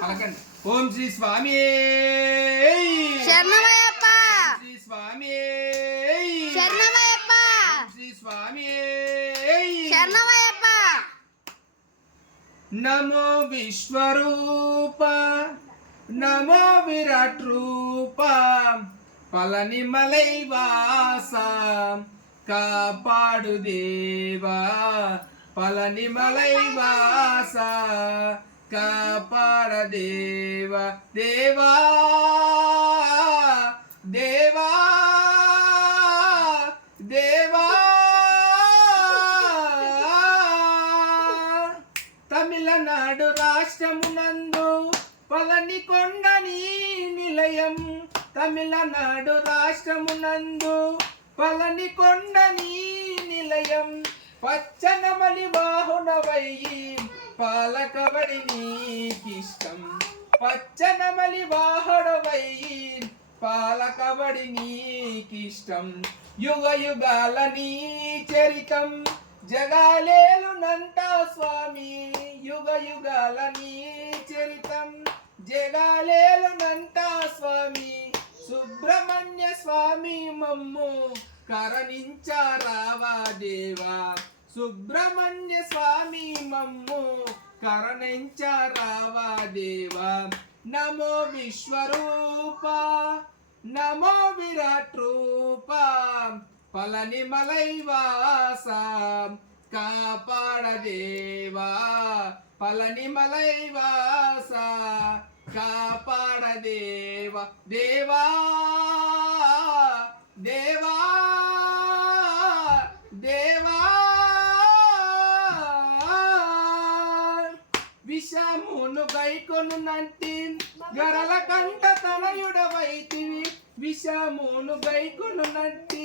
పలకండి. ఓం శ్రీ స్వామి శరణమయ్యప్ప. శ్రీ స్వామి శరణమయ్యప్ప. శ్రీ స్వామి శరణమయ్యప్ప. నమో విశ్వరూప నమో విరాట్ రూప పళని మలై వాస కాపాడు దేవా పళని మలై వాస కాపాడ దేవా దేవా దేవా దేవా తమిళనాడు రాష్ట్రమునందు పళని కొండ నీ నిలయం తమిళనాడు రాష్ట్రమునందు పళని కొండ నీ నిలయం పచ్చనమలి వాహునవై పాలకబడి నీకిష్టం పచ్చనమలి వాహుడవై పాలకబడి నీకిష్టం యుగ యుగాల నీ చరితం జగాలేలునంట స్వామి యుగ యుగాల నీ చరితం జగాలేలునంట స్వామి సుబ్రహ్మణ్య స్వామి మమ్ము కరణించారావా దేవా సుబ్రహ్మణ్య స్వామి మమ్ము కరణించారావా దేవా నమో విశ్వరూప నమో విరాట్ రూప పళని మలై వాస కాపాడ దేవా పళని మలై వాస కాపాడ దేవా దేవా దేవా దేవా విషమును గైకొనునంటి గరల కంట తనయుడవైతివి విషమును గైకొనునంటి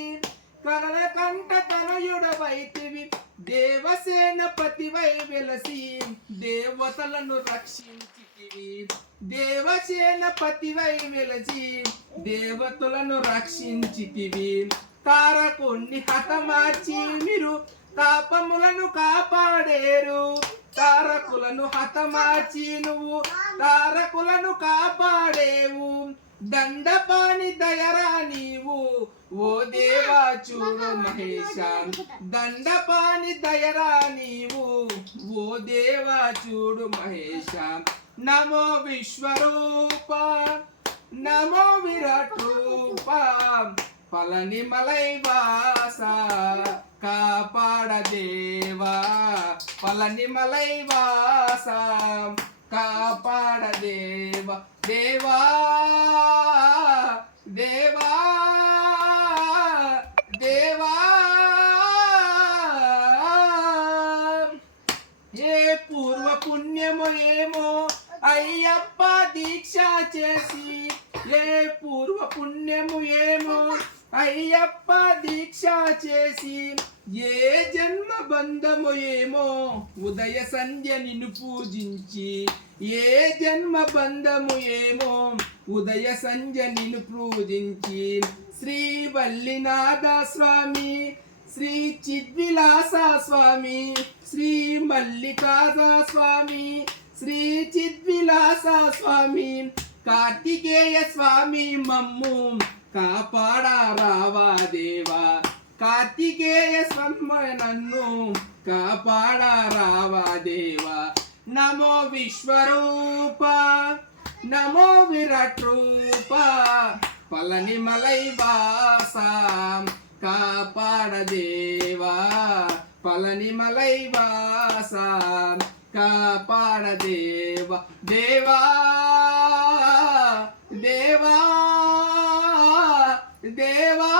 కరల కంట తనయుడవైతివి దేవసేనపతివై వెలసి దేవతలను రక్షించితివి దేవసేనపతివై వెలసి దేవతలను రక్షించితివి తారకుణ్ణి హతమార్చి మీరు తాపములను కాపాడేరు తారకులను హతమార్చి నువ్వు తారకులను కాపాడేవు దండపాని దయరా నీవు ఓ దేవా చూడు మహేశ దండపాని దయరా నీవు ఓ దేవా చూడు మహేశ నమో విశ్వరూప నమో విరాట్ రూప పళని మలై వాస కాపాడ దేవా పళని మలై వాస కాపాడ దేవా దేవా దేవా దేవా ఏ పూర్వ పుణ్యము ఏమో అయ్యప్ప దీక్ష చేసి ఏ పూర్వ పుణ్యము ఏమో అయ్యప్ప దీక్ష చేసి ఏ జన్మ బంధము ఏమో ఉదయ సంధ్య నిన్ను పూజించి ఏ జన్మ బంధము ఏమో ఉదయ సంధ్య నిన్ను పూజించి శ్రీ వల్లినాథ స్వామి శ్రీ చిద్విలాస స్వామి శ్రీ మల్లికార్జున స్వామి శ్రీ చిద్విలాస స్వామి కార్తికేయ స్వామి మమ్ము కాపాడా రావా దేవా కార్తికేయ స్వామి నన్ను కాపాడా రావా దేవా నమో విశ్వరూప నమో విరాట్ రూప పళని మలై వాస కాపాడ దేవా పళని మలై వాస కాపాడ దేవా దేవా దేవా దేవా